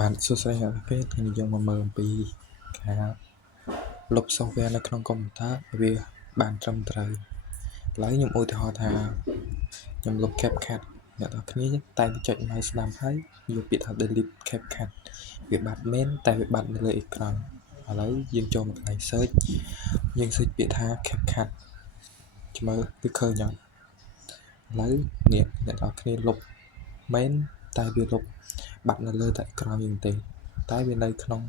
បានសួស្តីអ្នកទាំងអស់គ្នាថ្ងៃនេះយើងមកមើលអំពីការលុប software នៅក្នុងកុំព្យូទ័រឲ្យវាបានត្រឹមត្រូវឥឡូវខ្ញុំឧទាហរណ៍ថាខ្ញុំលុប CapCut អ្នកទាំងអស់គ្នាតែងតែចុច mouse ស្ដាំហើយយកពាក្យថា delete CapCut វាបាត់មែនតែវាបាត់នៅលើអេក្រង់ឥឡូវយើងចូលមកកន្លែង search យើង search ពាក្យថា CapCut ចាំមើលវាឃើញអត់ឥឡូវនេះអ្នកទាំងអស់គ្នាលុបមែនតែវាលុបបាត់នៅលើតែអេក្រង់យើងទេតែវានៅក្នុង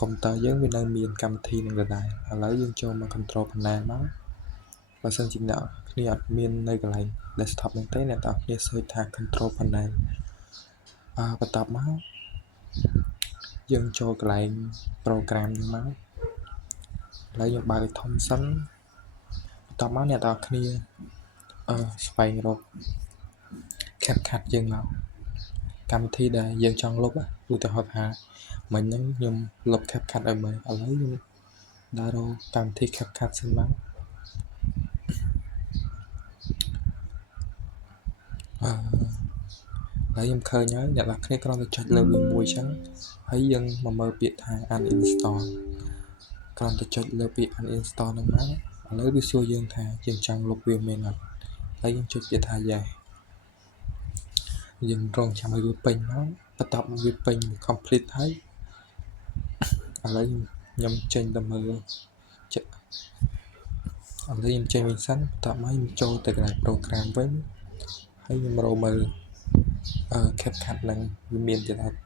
កុំព្យូទ័រយើងវានៅមានកម្មវិធីនឹងដដែលឥឡូវយើងចូលមក control panel មកបើសិនជាអ្នកគ្នាអត់មាននៅកន្លែង desktop ហ្នឹងទេអ្នកទាំងអស់គ្នា search ថា control panel បន្ទាប់មកយើងចូលកន្លែង program ហ្នឹងមកឥឡូវយើងបើកឲ្យធំសិនបន្ទាប់មកអ្នកទាំងអស់គ្នាស្វែងរក CapCut យើងមកកម្មវិធីដែលយើងចង់លុបឧទាហរណ៍ថាមិញហ្នឹងខ្ញុំលុប CapCut ឲ្យមើលឥឡូវខ្ញុំដើររកកម្មវិធី CapCut សិនមកហើយខ្ញុំឃើញហើយអ្នកនរគ្នាគ្រាន់តែចុចលើវាមួយចឹងហើយយើងមកមើលពាក្យថា uninstall គ្រាន់តែចុចលើពាក្យ uninstall ហ្នឹងមកឥឡូវវាសួរយើងថាយើងចង់លុបវាមែនអត់ហើយយើងចុចពាក្យថា yes យើងរងចាំឲ្យវាពេញមកបន្ទាប់មកវាពេញ complete ហើយឥឡូវខ្ញុំចេញទៅមើលឥឡូវខ្ញុំចេញវិញសិនបន្ទាប់មកខ្ញុំចូលទៅកន្លែង program វិញហើយខ្ញុំរកមើលCapCut ហ្នឹងវាមានទៀតអត់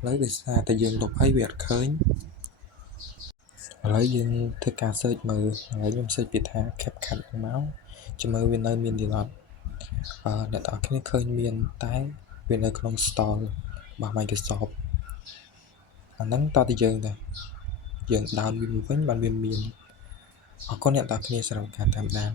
ឥឡូវដោយសារតែយើងលុបហើយវាអត់ឃើញឥឡូវយើងធ្វើការ search មើលឥឡូវខ្ញុំ search ពាក្យថា CapCut មកចាំមើលវានៅមានទៀតអត់អ្នកទាំងអស់គ្នាឃើញមានតែវានៅក្នុង store របស់ Microsoft អាហ្នឹងតើតើយើងdown វាមកវិញបានវាមានអរគុណអ្នកទាំងអស់គ្នាសម្រាប់ការតាមដាន